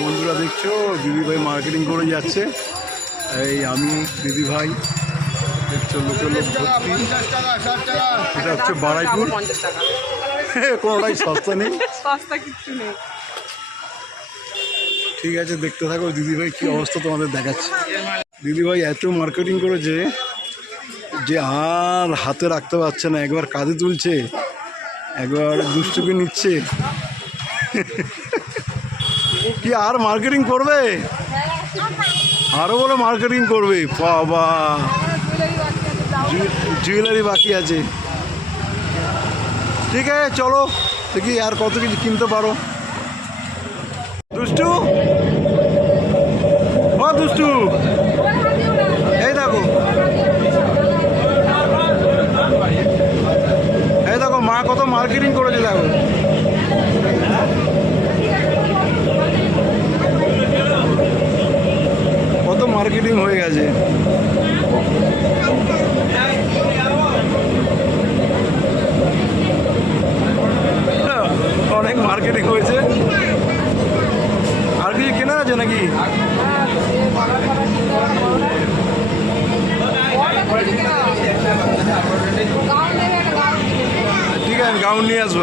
বন্ধুরা দেখছ? দিদিভাই মার্কেটিং করে যাচ্ছে। এই আমি দিদিভাই দেখছ লোকের লোক ভর্তি। এটা হচ্ছে বারাইপুর। কোনোটাই সস্তা নেই। সস্তা কিচ্ছু নেই। ঠিক আছে দেখতে থাকো। দিদিভাই কী অবস্থা তোমাদের দেখাচ্ছে। দিদিভাই এত মার্কেটিং করেছে যে আর হাতে রাখতে পারছে না। একবার কাঁধে তুলছে একবার দুষ্টুকে নিচ্ছে। কি আর মার্কেটিং করবে? আরও বলে মার্কেটিং করবে। বাবা। জুয়েলারি বাকি আছে। ঠিক আছে, চলো। দেখি আর কত কিছু কিনতে পারো। দুষ্টু? ও, দুষ্টু। এই দেখো। এই দেখো, মা কত মার্কেটিং করেছে, দেখো কত মার্কেটিং হয়ে গেছে। অনেক মার্কেটিং হয়েছে। আর কিছু কেনা আছে নাকি? ঠিক আছে গাউন নিয়ে আসব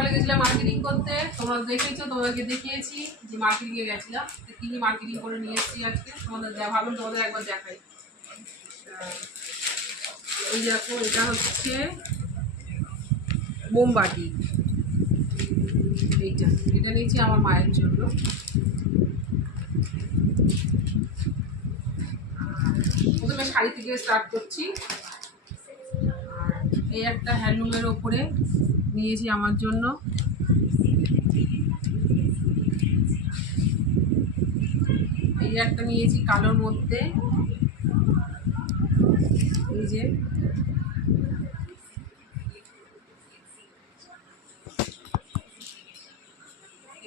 সকালে গেছিলাম মার্কেটিং করতে। তোমরা দেখেছ, তোমাদেরকে দেখিয়েছি যে মার্কেটিং এ গেছিলাম। তো কি মার্কেটিং করে নিয়ে এসেছি আজকে? তোমাদের ভাবলাম তোমাদের একবার দেখাই। এই দেখো, এটা হচ্ছে মোমবাতি। এইটা, এটা নিয়েছি আমার মায়ের জন্য। প্রথমে শাড়ি থেকে স্টার্ট করছি। এই একটা হ্যান্ডলুমের ওপরে নিয়েছি আমার জন্য। এই একটা নিয়েছি কালোর মধ্যে। এই যে।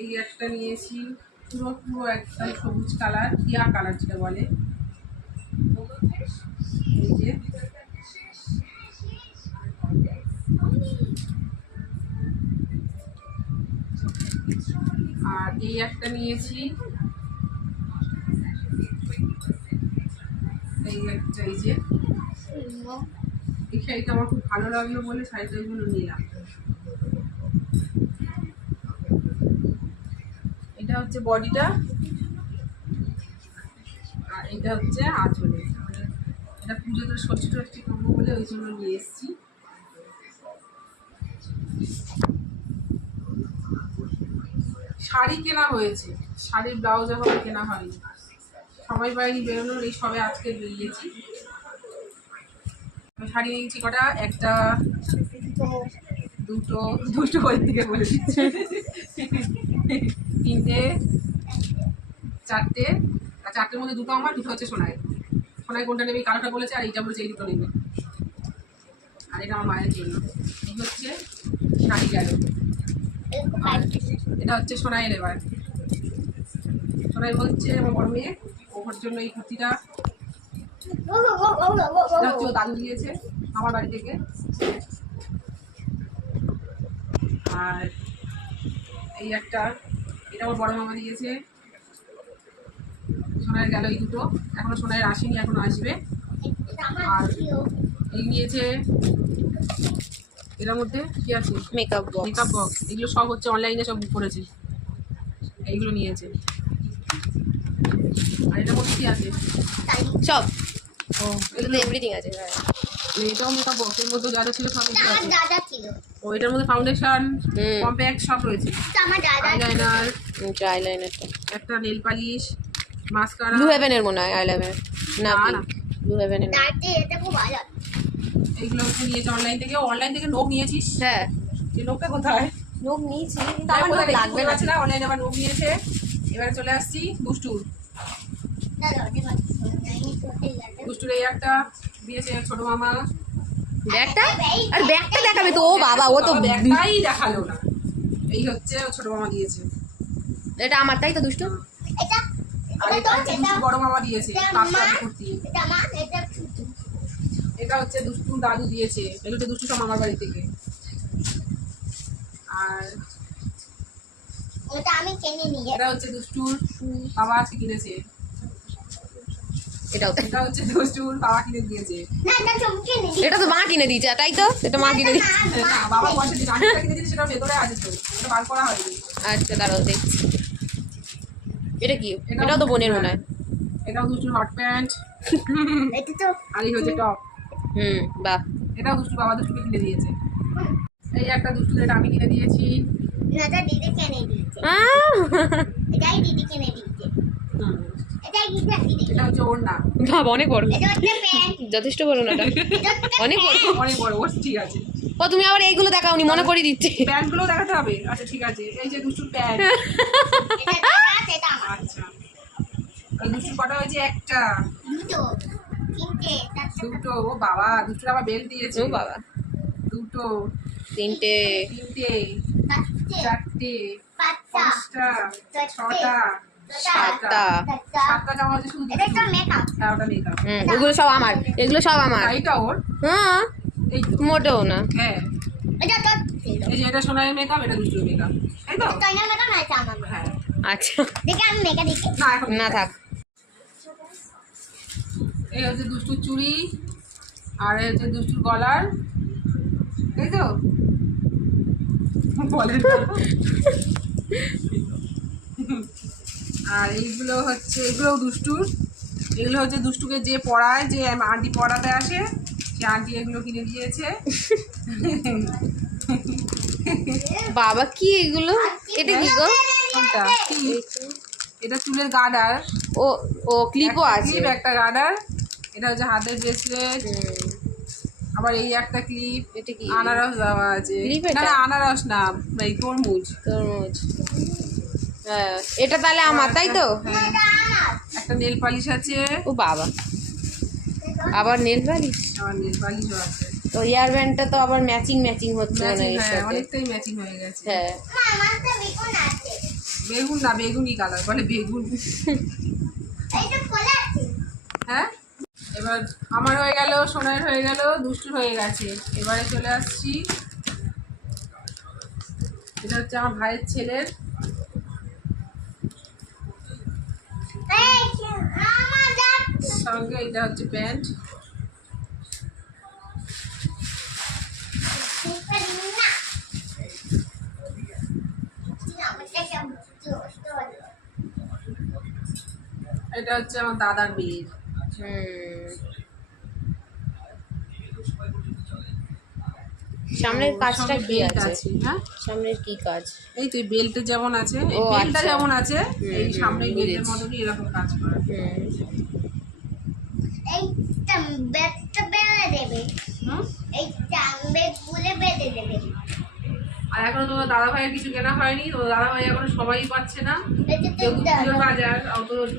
এই একটা নিয়েছি পুরো পুরো একটা সবুজ কালার, টিয়া কালার যেটা বলে। এই যে আর এই একটা নিয়েছি। এই একটা, এই যে। এই শাড়িটা আমার খুব ভালো লাগল বলে শাড়িটা ওইগুলো নিলাম। এটা হচ্ছে বডিটা। আর এটা হচ্ছে আঁচলে এটা পুজোতে ষষ্ঠী টষ্ঠী করব বলে ওই জন্য নিয়ে এসেছি। শাড়ি কেনা হয়েছে। শাড়ির ব্লাউজ এখনও কেনা হয়নি। সবাই বাইরে বেরোনোর এই সবে আজকে বেরিয়েছি। শাড়ি নিয়েছি কটা? একটা, দুটো দুটো ওই দিকে বলে তিনটে, চারটে, আর চারটের মধ্যে দুটো আমার, দুটো হচ্ছে সোনায় সোনায় কোনটা নেবে, কালোটা বলেছে, আর এইটা বলেছে এই দুটো নেবে। আর এটা আমার মায়ের জন্য। এই হচ্ছে শাড়ি গেল। এটা হচ্ছে সোনাইয়ের এবার। সোনাই হচ্ছে আমার বড় মেয়ে ওর জন্য এই কুর্তিটা। হচ্ছে ও দাদু দিয়েছে আমার বাড়ি থেকে। আর এই একটা, এটা আমার বড় মামা দিয়েছে। সোনার গেল এই দুটো। এখনও সোনার আসেনি, এখনও আসবে। আর এই নিয়েছে এটার মধ্যে কি আছে? মেকআপ বক্স মেকআপ বক্স এগুলো সব হচ্ছে অনলাইনে সব বুক করেছে। এইগুলো নিয়েছে। আর এটার মধ্যে কি আছে? সব। ও এগুলো এভরিথিং আছে হ্যাঁ। এটাও মেকআপ বক্স এর মধ্যে যা যা ছিল সব দাদা ছিল। ও এটার মধ্যে ফাউন্ডেশন। কম্প্যাক্ট সব রয়েছে। আমার দাদা আইলাইনার আইলাইনারটা একটা নেল পালিশ মাস্কারা ব্লু হেভেনের মনে হয় আইলাইনার না না, না। ব্লু হেভেনের দাঁড়তে এটা খুব ভালো। এইগুলো হচ্ছে নিয়েছে অনলাইন থেকে। অনলাইন থেকে নোক নিয়েছিস? হ্যাঁ। যে নোকটা কোথায়? লোক নিয়েছি কিন্তু আমার আমার লাগবে না। অনলাইনে আবার নোক নিয়েছে। এবারে চলে আসছি দুষ্টুর দুষ্টুর এই একটা দিয়েছে ছোট মামা। ব্যাগটা? আর ব্যাগটা দেখাবে তো ও বাবা ও তো ব্যাগটাই দেখাল না। এই হচ্ছে ছোট মামা দিয়েছে। এটা আমার তাই তো দুষ্টু। এটা আর এটা বড় মামা দিয়েছে কাপড় কুর্তি। এটা এটা হচ্ছে দুষ্টু দাদু দিয়েছে এগুলো হচ্ছে দুষ্টু সব মামার বাড়ি থেকে। আর ওটা আমি কিনে নিয়ে এটা হচ্ছে দুষ্টুর বাবা আজকে কিনেছে। এটা হচ্ছে দুষ্টুর বাবা কিনে দিয়েছে। না এটা চমকে নি এটা তো মা কিনে দিয়েছে তাই তো? এটা মা কিনে দিয়েছে। না বাবা পয়সা দিয়ে রান্নাটা কিনে দিয়েছে সেটা ভেতরে আছে তো এটা বার করা হয়নি। আচ্ছা দাঁড়াও দেখছি। এটা কি? এটাও তো বোনের মনে হয়। এটাও দুষ্টুর হট প্যান্ট। এটা তো আর এই হচ্ছে টপ। হুম বাহ। এটাও দুষ্টু বাবা দুষ্টুকে কিনে দিয়েছে। এই একটা দুষ্টু এটা আমি কিনে দিয়েছি। এটা দিদি কিনে দিয়েছে। এটাই দিদি কিনে দিয়েছে। এটা এটা যথেষ্ট বড় না এটা এটা অনেক বড়। অনেক বড় ওর ঠিক আছে। ও তুমি আবার এইগুলো দেখাওনি মনে করে দিচ্ছি। প্যান্টগুলো দেখাতে হবে? আচ্ছা ঠিক আছে। এই যে দুষ্টুর প্যান্ট। এটা এটা এটা আমার। আচ্ছা। দুষ্টুর কটা হয়েছে? একটা। দুটো। দুটো ও বাবা দুটোর আবার বেল্ট দিয়েছে। ও বাবা। দুটো তিনটে। তিনটে চারটে পাঁচটা ছটা সাতটা সাতটা। জামা হচ্ছে শুধু এটা একটা মেকআপ হ্যাঁ ওটা মেকআপ হুম ওগুলো সব আমার এগুলো সব আমার। এইটা ওর? হ্যাঁ এই মোটেও না। হ্যাঁ। এটা তো এই যে এটা সোনার মেকআপ এটা দুষ্টুর মেকআপ তাই তো? তো না মেকআপ না এটা আমার হ্যাঁ। আচ্ছা। দেখে আমি মেকআপ দেখি না থাক। এই হচ্ছে দুষ্টুর চুড়ি আর এই হচ্ছে দুষ্টুর গলার এই তো? বলেন না। আর এইগুলো হচ্ছে এগুলোও দুষ্টুর। এগুলো হচ্ছে দুষ্টুকে যে পড়ায় যে আন্টি পড়াতে আসে সে আন্টি এগুলো কিনে দিয়েছে। বাবা কি এগুলো? এটা কি গো? কোনটা? এটা চুলের গার্ডার। ও ও ক্লিপও আছে। একটা গার্ডার। এটা হচ্ছে হাতের ব্রেসলেট আবার এই একটা ক্লিপ এটা কি? আনারস দেওয়া আছে। না না আনারস না এই তরমুজ। তরমুজ। হ্যাঁ এটা তাহলে আমার তাই তো? হ্যাঁ। একটা নেল পালিশ আছে। ও বাবা। আবার নেল পালিশ আবার নেল পালিশও আছে। তো ইয়ার ব্যান্ডটা তো আবার ম্যাচিং ম্যাচিং হচ্ছে মানে হ্যাঁ অনেকটাই ম্যাচিং হয়ে গেছে। হ্যাঁ। বেগুন আছে বেগুন না বেগুনি কালার বলে বেগুন। হ্যাঁ? এবার আমার হয়ে গেল সোনার হয়ে গেল দুষ্টুর হয়ে গেছে। এবারে চলে আসছি। এটা হচ্ছে আমার ভাইয়ের ছেলের। সঙ্গে এটা হচ্ছে প্যান্ট। এটা হচ্ছে আমার দাদার মেয়ের। সামনের কাজটা কি আছে? হ্যাঁ? সামনের কি কাজ? এই তো বেল্ট যেমন আছে এই বেল্টটা। যেমন আছে এই সামনে বেল্টের মতনই এরকম কাজ করা। এইটা ব্যাগটা বেঁধে দেবে। এই চাম্বে গুলে বেঁধে দেবে। আর এখনও তোমার দাদা ভাইয়ের কিছু কেনা হয়নি তোমার দাদা ভাই এখনও সবাই পাচ্ছে না। তো পুজোর বাজার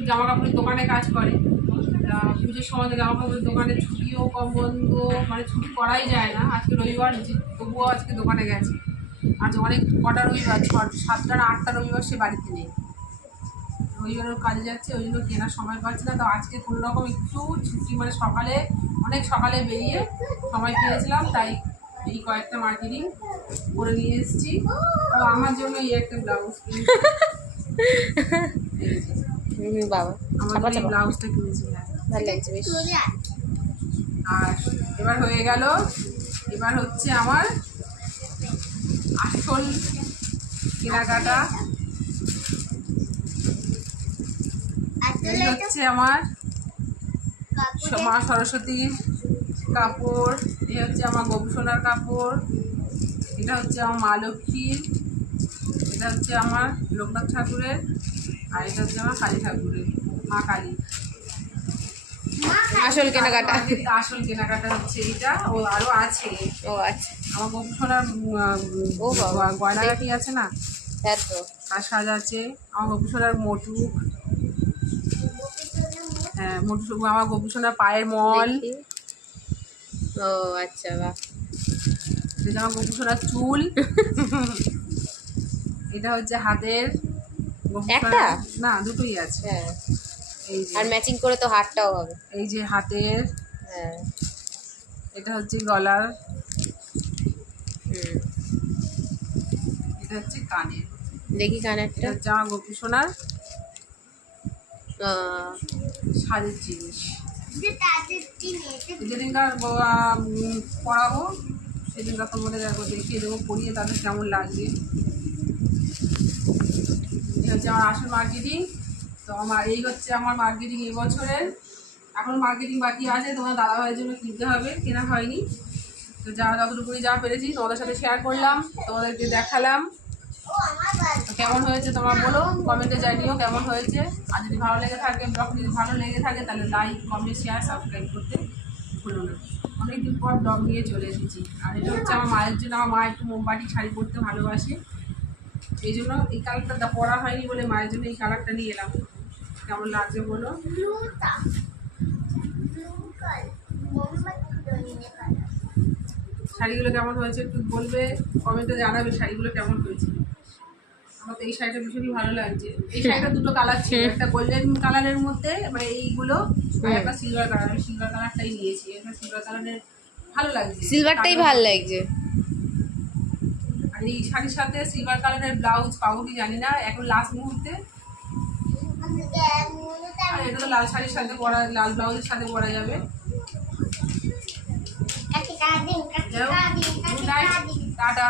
জামা কাপড়ের দোকানে কাজ করে। তা পুজোর সময় জামা কাপড়ের দোকানে ছুটিও কম বন্ধ মানে ছুটি করাই যায় না। আজকে রবিবার যে- তবুও আজকে দোকানে গেছে। আজ অনেক কটা রবিবার? ছ- সাতটা না আটটা রবিবার সে বাড়িতে নেই। রবিবারও কাজে যাচ্ছে ওই জন্য কেনার সময় পাচ্ছে না। তো আজকে কোনো রকম একটু ছুটি মানে সকালে অনেক সকালে বেরিয়ে সময় পেয়েছিলাম তাই এই কয়েকটা মার্কেটিং করে নিয়ে এসেছি। তো আমার জন্য এই একটা ব্লাউজ বাবা। আমার ব্লাউজটা কিনেছি হ্যাঁ। ভালো লাগছে বেশ। আর এবার হয়ে গেল, এবার হচ্ছে আমার আসল কেনাকাটা হচ্ছে আমার মা সরস্বতীর কাপড়, এই হচ্ছে আমার গবেষণার কাপড়, এটা হচ্ছে আমার মা লক্ষ্মীর এটা হচ্ছে আমার লোকনাথ ঠাকুরের, আর এটা হচ্ছে আমার কালী ঠাকুরের, মা কালী আসল কেনাকাটা। আসল কেনাকাটা হচ্ছে এইটা। ও আরও আছে। ও আচ্ছা। আমার গবেষণার ও বাবা। গয়নাগাটি আছে না? হ্যাঁ তো। তার সাজ আছে। আমার গবেষণার মটুক হ্যাঁ মটু আমার গবেষণার পায়ের মল। ও আচ্ছা বাহ। এটা আমার গবেষণার চুল। এটা হচ্ছে হাতের। একটা? না দুটোই আছে। হ্যাঁ। আর ম্যাচিং করে তো হারটাও হবে। এই যে হাতের হ্যাঁ। এটা হচ্ছে গলার এটা হচ্ছে কানের। দেখি কানেরটা। হচ্ছে আমার গোপী সোনার সাজের জিনিস। যেদিনকার পড়াবো সেদিনকার তোমাদের একবার দেখিয়ে দেবো পড়িয়ে তাদের কেমন লাগবে। হচ্ছে আমার আসল মার্কেটিং তো আমার এই হচ্ছে আমার মার্কেটিং এই বছরের। এখন মার্কেটিং বাকি আছে, তোমার দাদাভাইয়ের জন্য কিনতে হবে, কেনা হয়নি। তো যা যতটুকুই যা পেরেছি তোমাদের সাথে শেয়ার করলাম, তোমাদেরকে দেখালাম। কেমন হয়েছে তোমরা বলো কমেন্টে জানিও কেমন হয়েছে। আর যদি ভালো লেগে থাকে ব্লগ যদি ভালো লেগে থাকে, তাহলে লাইক কমেন্ট শেয়ার সাবস্ক্রাইব করতে ভুলো না। অনেকদিন পর ব্লগ নিয়ে চলে এসেছি। আর এটা হচ্ছে আমার মায়ের জন্য, আমার মা একটু মোমবাটি শাড়ি পরতে ভালোবাসে। এই জন্য এই কালারটা পরা হয়নি বলে মায়ের জন্য এই কালারটা নিয়ে এলাম। কেমন লাগছে বলো? শাড়িগুলো কেমন হয়েছে একটু বলবে? কমেন্টে জানাবে শাড়িগুলো কেমন হয়েছে। আমার তো এই শাড়িটা ভীষণই ভালো লাগছে। এই শাড়িটা দুটো কালার ছিল একটা গোল্ডেন কালারের মধ্যে মানে এইগুলো আর একটা সিলভার কালার আমি সিলভার কালারটাই নিয়েছি। একটা সিলভার কালারের ভালো লাগছে। সিলভারটাই ভালো লাগছে। আর এই শাড়ির সাথে সিলভার কালারের ব্লাউজ পাবো কি জানি না। এখন লাস্ট মুহূর্তে আর এটা তো লাল শাড়ির সাথে পরা লাল ব্লাউজের সাথে পরা যাবে। টাটা।